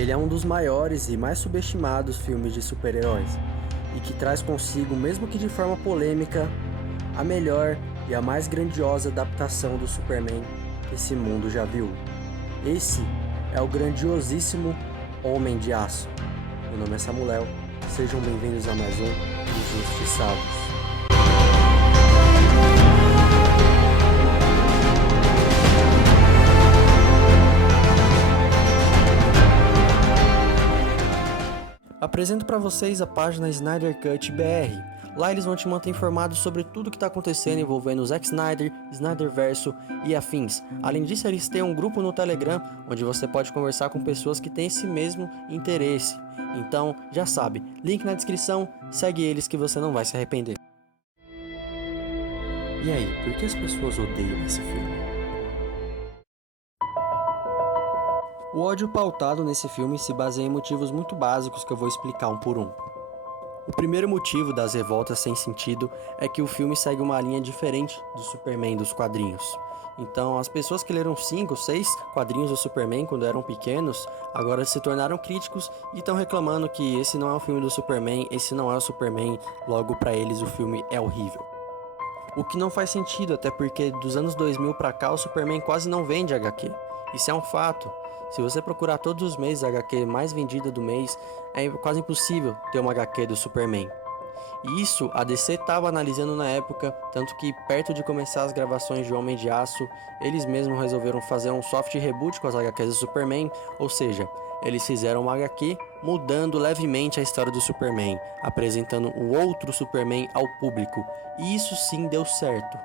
Ele é um dos maiores e mais subestimados filmes de super-heróis, e que traz consigo, mesmo que de forma polêmica, a melhor e a mais grandiosa adaptação do Superman que esse mundo já viu. Esse é o grandiosíssimo Homem de Aço. Meu nome é Samuel, sejam bem-vindos a mais um Injustiçados. Apresento para vocês a página Snyder Cut BR. Lá eles vão te manter informado sobre tudo que está acontecendo envolvendo o Zack Snyder, Snyderverso e afins. Além disso, eles têm um grupo no Telegram onde você pode conversar com pessoas que têm esse mesmo interesse. Então, já sabe, link na descrição, segue eles que você não vai se arrepender. E aí, por que as pessoas odeiam esse filme? O ódio pautado nesse filme se baseia em motivos muito básicos que eu vou explicar um por um. O primeiro motivo das revoltas sem sentido é que o filme segue uma linha diferente do Superman dos quadrinhos. Então, as pessoas que leram 5, 6 quadrinhos do Superman quando eram pequenos, agora se tornaram críticos e estão reclamando que esse não é o filme do Superman, esse não é o Superman, logo pra eles o filme é horrível. O que não faz sentido, até porque dos anos 2000 pra cá o Superman quase não vende HQ. Isso é um fato. Se você procurar todos os meses a HQ mais vendida do mês, é quase impossível ter uma HQ do Superman. E isso a DC estava analisando na época, tanto que perto de começar as gravações de Homem de Aço, eles mesmos resolveram fazer um soft reboot com as HQs do Superman, ou seja, eles fizeram uma HQ mudando levemente a história do Superman, apresentando o outro Superman ao público, e isso sim deu certo.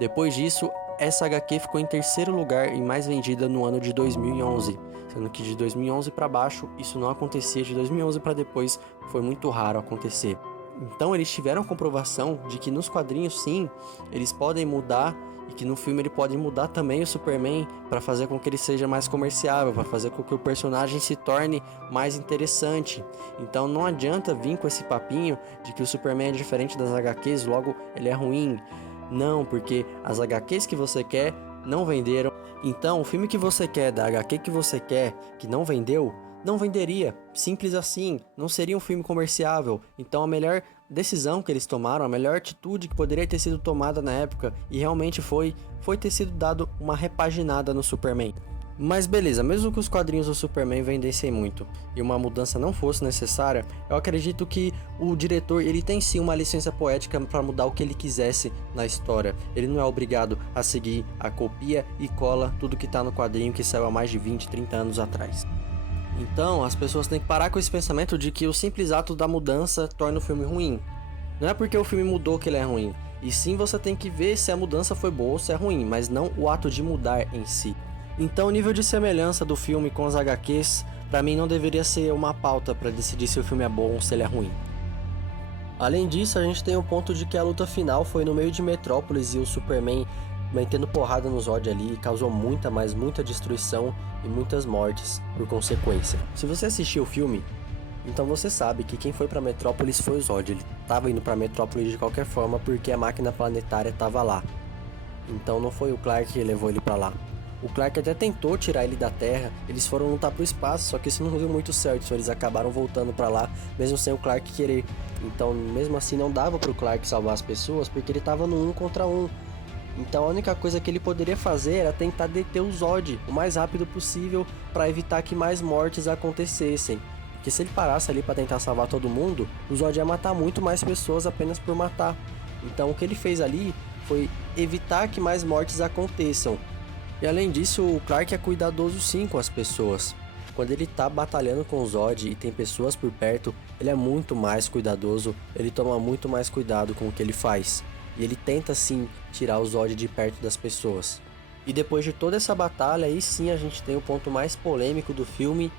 Depois disso, essa HQ ficou em terceiro lugar e mais vendida no ano de 2011, sendo que de 2011 para baixo isso não acontecia, de 2011 para depois foi muito raro acontecer. Então eles tiveram a comprovação de que nos quadrinhos sim, eles podem mudar e que no filme ele pode mudar também o Superman para fazer com que ele seja mais comerciável, para fazer com que o personagem se torne mais interessante. Então não adianta vir com esse papinho de que o Superman é diferente das HQs, logo ele é ruim. Não, porque as HQs que você quer não venderam. Então, o filme que você quer, da HQ que você quer, que não vendeu, não venderia. Simples assim, não seria um filme comerciável. Então, a melhor decisão que eles tomaram, a melhor atitude que poderia ter sido tomada na época, e realmente foi ter sido dado uma repaginada no Superman. Mas beleza, mesmo que os quadrinhos do Superman vendessem muito e uma mudança não fosse necessária, eu acredito que o diretor ele tem sim uma licença poética para mudar o que ele quisesse na história. Ele não é obrigado a seguir a copia e cola tudo que está no quadrinho que saiu há mais de 20, 30 anos atrás. Então as pessoas têm que parar com esse pensamento de que o simples ato da mudança torna o filme ruim. Não é porque o filme mudou que ele é ruim, e sim você tem que ver se a mudança foi boa ou se é ruim, mas não o ato de mudar em si. Então o nível de semelhança do filme com os HQs, pra mim não deveria ser uma pauta pra decidir se o filme é bom ou se ele é ruim. Além disso, a gente tem o ponto de que a luta final foi no meio de Metrópolis e o Superman metendo porrada no Zod ali causou muita destruição e muitas mortes por consequência. Se você assistiu o filme, então você sabe que quem foi pra Metrópolis foi o Zod. Ele tava indo pra Metrópolis de qualquer forma porque a máquina planetária tava lá. Então não foi o Clark que levou ele pra lá. O Clark até tentou tirar ele da Terra, eles foram lutar pro espaço, só que isso não deu muito certo, então eles acabaram voltando pra lá, mesmo sem o Clark querer. Então, mesmo assim, não dava pro Clark salvar as pessoas, porque ele tava no 1 contra 1. Então a única coisa que ele poderia fazer era tentar deter o Zod o mais rápido possível para evitar que mais mortes acontecessem. Porque se ele parasse ali para tentar salvar todo mundo, o Zod ia matar muito mais pessoas apenas por matar. Então o que ele fez ali foi evitar que mais mortes aconteçam. E além disso, o Clark é cuidadoso sim com as pessoas. Quando ele tá batalhando com o Zod e tem pessoas por perto, ele é muito mais cuidadoso, ele toma muito mais cuidado com o que ele faz. E ele tenta sim tirar o Zod de perto das pessoas. E depois de toda essa batalha, aí sim a gente tem o ponto mais polêmico do filme,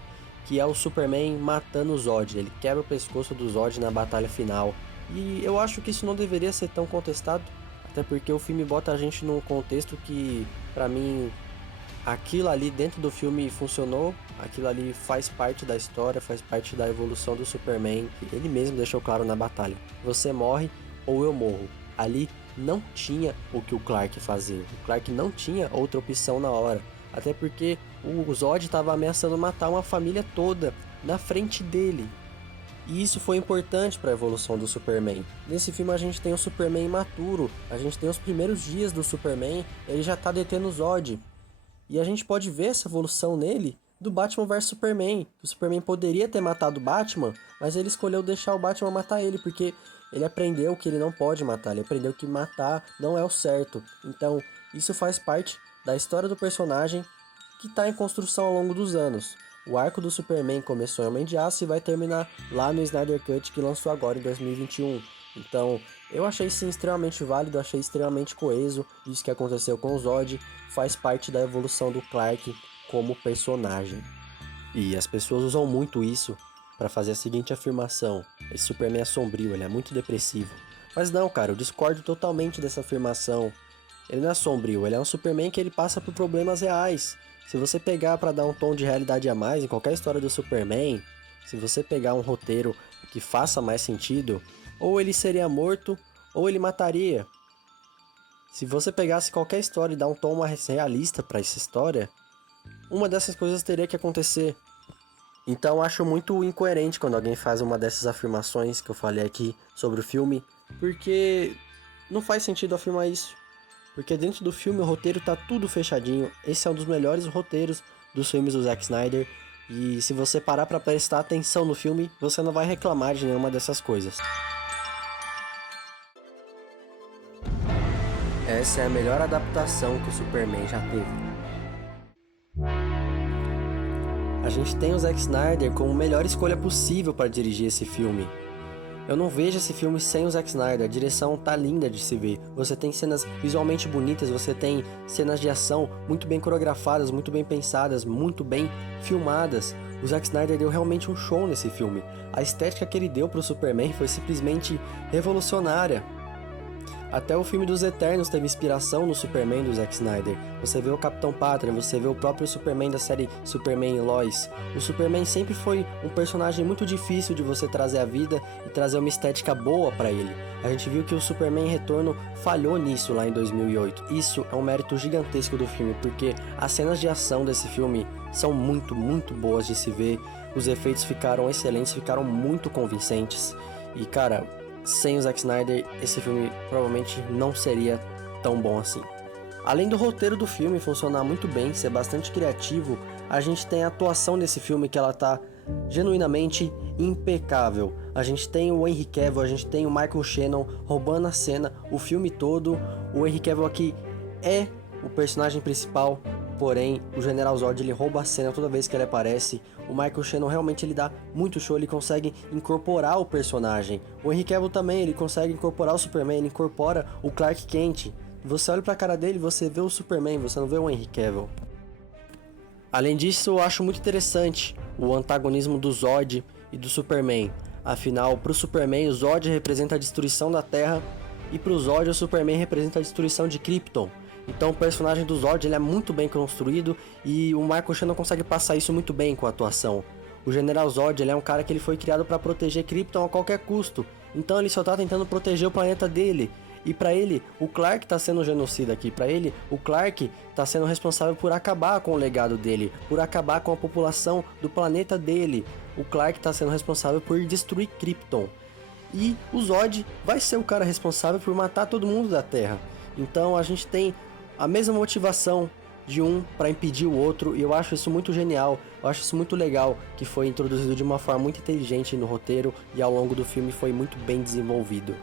que é o Superman matando o Zod. Ele quebra o pescoço do Zod na batalha final. E eu acho que isso não deveria ser tão contestado, até porque o filme bota a gente num contexto que, pra mim, aquilo ali dentro do filme funcionou, aquilo ali faz parte da história, faz parte da evolução do Superman, ele mesmo deixou claro na batalha. Você morre ou eu morro. Ali não tinha o que o Clark fazer, o Clark não tinha outra opção na hora. Até porque o Zod estava ameaçando matar uma família toda na frente dele. E isso foi importante para a evolução do Superman. Nesse filme a gente tem o Superman imaturo, a gente tem os primeiros dias do Superman, ele já tá detendo o Zod. E a gente pode ver essa evolução nele do Batman vs Superman. O Superman poderia ter matado o Batman, mas ele escolheu deixar o Batman matar ele, porque ele aprendeu que ele não pode matar, ele aprendeu que matar não é o certo. Então, isso faz parte da história do personagem que está em construção ao longo dos anos. O arco do Superman começou em Homem de Aço e vai terminar lá no Snyder Cut, que lançou agora em 2021. Então, eu achei sim extremamente válido, achei extremamente coeso. Isso que aconteceu com o Zod faz parte da evolução do Clark como personagem. E as pessoas usam muito isso para fazer a seguinte afirmação: esse Superman é sombrio, ele é muito depressivo. Mas não, cara, eu discordo totalmente dessa afirmação. Ele não é sombrio, ele é um Superman que ele passa por problemas reais. Se você pegar para dar um tom de realidade a mais em qualquer história do Superman, se você pegar um roteiro que faça mais sentido, ou ele seria morto, ou ele mataria. Se você pegasse qualquer história e dar um tom mais realista para essa história, uma dessas coisas teria que acontecer. Então acho muito incoerente quando alguém faz uma dessas afirmações que eu falei aqui sobre o filme, porque não faz sentido afirmar isso. Porque dentro do filme o roteiro tá tudo fechadinho. Esse é um dos melhores roteiros dos filmes do Zack Snyder. E se você parar pra prestar atenção no filme, você não vai reclamar de nenhuma dessas coisas. Essa é a melhor adaptação que o Superman já teve. A gente tem o Zack Snyder como a melhor escolha possível para dirigir esse filme. Eu não vejo esse filme sem o Zack Snyder, a direção tá linda de se ver. Você tem cenas visualmente bonitas, você tem cenas de ação muito bem coreografadas, muito bem pensadas, muito bem filmadas. O Zack Snyder deu realmente um show nesse filme. A estética que ele deu pro Superman foi simplesmente revolucionária. Até o filme dos Eternos teve inspiração no Superman do Zack Snyder. Você vê o Capitão Pátria, você vê o próprio Superman da série Superman e Lois. O Superman sempre foi um personagem muito difícil de você trazer à vida e trazer uma estética boa pra ele. A gente viu que o Superman Retorno falhou nisso lá em 2008. Isso é um mérito gigantesco do filme, porque as cenas de ação desse filme são muito boas de se ver. Os efeitos ficaram excelentes, ficaram muito convincentes. E cara, sem o Zack Snyder, esse filme provavelmente não seria tão bom assim. Além do roteiro do filme funcionar muito bem, ser bastante criativo, a gente tem a atuação desse filme que ela tá genuinamente impecável. A gente tem o Henry Cavill, a gente tem o Michael Shannon roubando a cena o filme todo. O Henry Cavill aqui é o personagem principal, porém o General Zod ele rouba a cena toda vez que ele aparece. O Michael Shannon realmente ele dá muito show, ele consegue incorporar o personagem. O Henry Cavill também, ele consegue incorporar o Superman, ele incorpora o Clark Kent. Você olha pra cara dele, você vê o Superman, você não vê o Henry Cavill. Além disso, eu acho muito interessante o antagonismo do Zod e do Superman. Afinal, pro Superman, o Zod representa a destruição da Terra, e pro Zod, o Superman representa a destruição de Krypton. Então o personagem do Zod ele é muito bem construído e o Michael Shannon consegue passar isso muito bem com a atuação. O General Zod ele é um cara que ele foi criado para proteger Krypton a qualquer custo. Então ele só tá tentando proteger o planeta dele. E para ele, o Clark tá sendo um genocida aqui. Para ele, o Clark tá sendo responsável por acabar com o legado dele, por acabar com a população do planeta dele. O Clark tá sendo responsável por destruir Krypton. E o Zod vai ser o cara responsável por matar todo mundo da Terra. Então a gente tem a mesma motivação de um para impedir o outro, e eu acho isso muito genial, eu acho isso muito legal, que foi introduzido de uma forma muito inteligente no roteiro e ao longo do filme foi muito bem desenvolvido.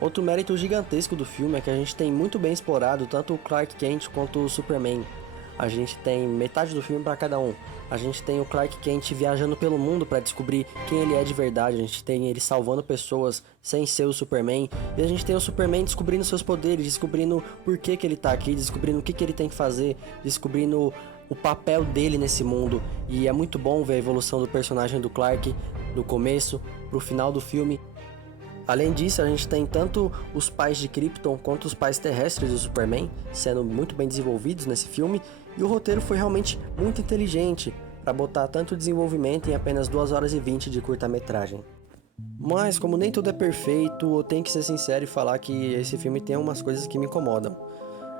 Outro mérito gigantesco do filme é que a gente tem muito bem explorado tanto o Clark Kent quanto o Superman. A gente tem metade do filme para cada um. A gente tem o Clark Kent viajando pelo mundo para descobrir quem ele é de verdade. A gente tem ele salvando pessoas sem ser o Superman. E a gente tem o Superman descobrindo seus poderes, descobrindo por que ele tá aqui, descobrindo o que ele tem que fazer, descobrindo o papel dele nesse mundo. E é muito bom ver a evolução do personagem do Clark do começo pro final do filme. Além disso, a gente tem tanto os pais de Krypton quanto os pais terrestres do Superman sendo muito bem desenvolvidos nesse filme, e o roteiro foi realmente muito inteligente para botar tanto desenvolvimento em apenas 2 horas e 20 de curta-metragem. Mas, como nem tudo é perfeito, eu tenho que ser sincero e falar que esse filme tem umas coisas que me incomodam.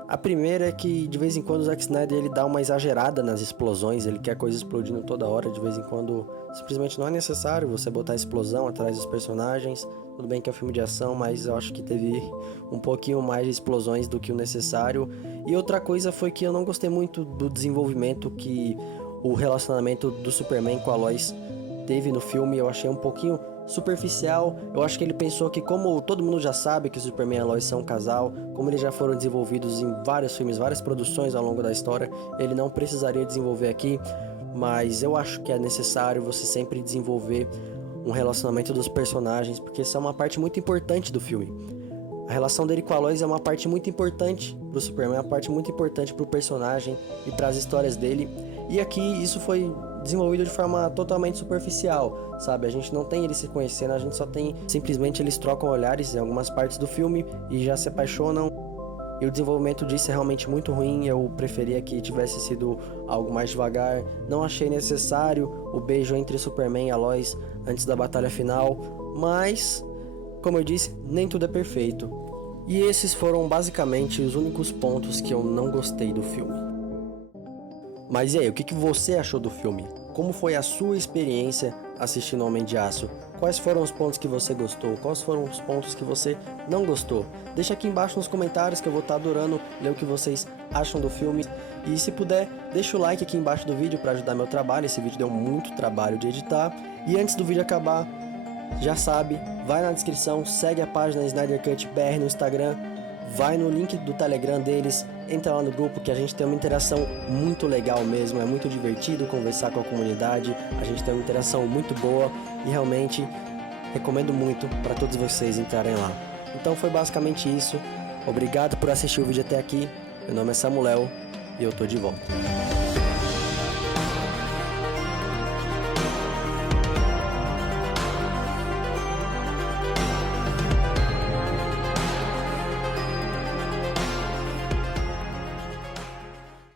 A primeira é que de vez em quando o Zack Snyder ele dá uma exagerada nas explosões, ele quer coisa explodindo toda hora, de vez em quando simplesmente não é necessário você botar explosão atrás dos personagens. Tudo bem que é um filme de ação, mas eu acho que teve um pouquinho mais de explosões do que o necessário. E outra coisa foi que eu não gostei muito do desenvolvimento que o relacionamento do Superman com a Lois teve no filme. Eu achei um pouquinho superficial. Eu acho que ele pensou que, como todo mundo já sabe que o Superman e a Lois são um casal, como eles já foram desenvolvidos em vários filmes, várias produções ao longo da história, ele não precisaria desenvolver aqui. Mas eu acho que é necessário você sempre desenvolver um relacionamento dos personagens, porque isso é uma parte muito importante do filme. A relação dele com a Lois é uma parte muito importante pro Superman, é uma parte muito importante pro personagem e para as histórias dele. E aqui isso foi desenvolvido de forma totalmente superficial, sabe? A gente não tem eles se conhecendo, a gente só tem simplesmente eles trocam olhares em algumas partes do filme e já se apaixonam. E o desenvolvimento disso é realmente muito ruim. Eu preferia que tivesse sido algo mais devagar. Não achei necessário o beijo entre Superman e a Lois antes da batalha final, mas, como eu disse, nem tudo é perfeito. E esses foram basicamente os únicos pontos que eu não gostei do filme. Mas e aí, o que você achou do filme? Como foi a sua experiência assistindo Homem de Aço? Quais foram os pontos que você gostou? Quais foram os pontos que você não gostou? Deixa aqui embaixo nos comentários que eu vou estar adorando ler o que vocês acham do filme. E se puder, deixa o like aqui embaixo do vídeo para ajudar meu trabalho. Esse vídeo deu muito trabalho de editar. E antes do vídeo acabar, já sabe, vai na descrição, segue a página Snyder Cut BR no Instagram, vai no link do Telegram deles, entra lá no grupo que a gente tem uma interação muito legal mesmo, é muito divertido conversar com a comunidade, a gente tem uma interação muito boa e realmente recomendo muito para todos vocês entrarem lá. Então foi basicamente isso, obrigado por assistir o vídeo até aqui, meu nome é Samuel e eu tô de volta.